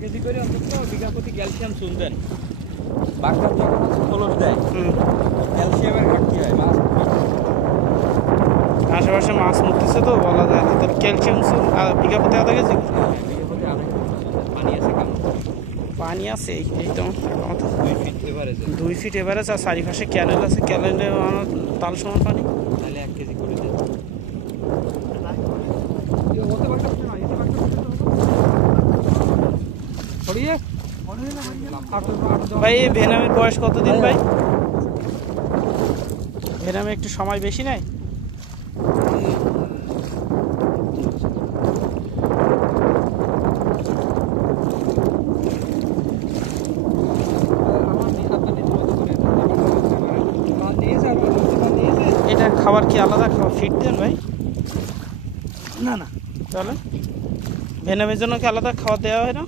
KG করে অন্তত বিঘা প্রতি ক্যালসিয়াম শুনবেন। বাগান যখন ফলস দেয় ক্যালসিয়ামের ঘাটতি হয়, মাছ আশেপাশে মাছ মরতেছে তো বলা যায় না। তাহলে ক্যালসিয়াম আর বিঘা প্রতি আধা কেজি, বিঘা প্রতি আধা কেজি। পানি আছে কেমন? পানি আছে একদম 2 ফিট এভারেজ। 2 ফিট এভারেজ, আর চারিপাশে ক্যানেল আছে, ক্যানেলে তাল সমান পানি। তাহলে 1 কেজি করে দেয়। ভাই এই ভেনামের বয়স কতদিন ভাই? ভেনামে একটু সময় বেশি নেয়। এটা খাবার কি আলাদা খাবার ফিট দেন ভাই? না না, তাহলে ভেনামের জন্য কি আলাদা খাবার দেওয়া হয় না?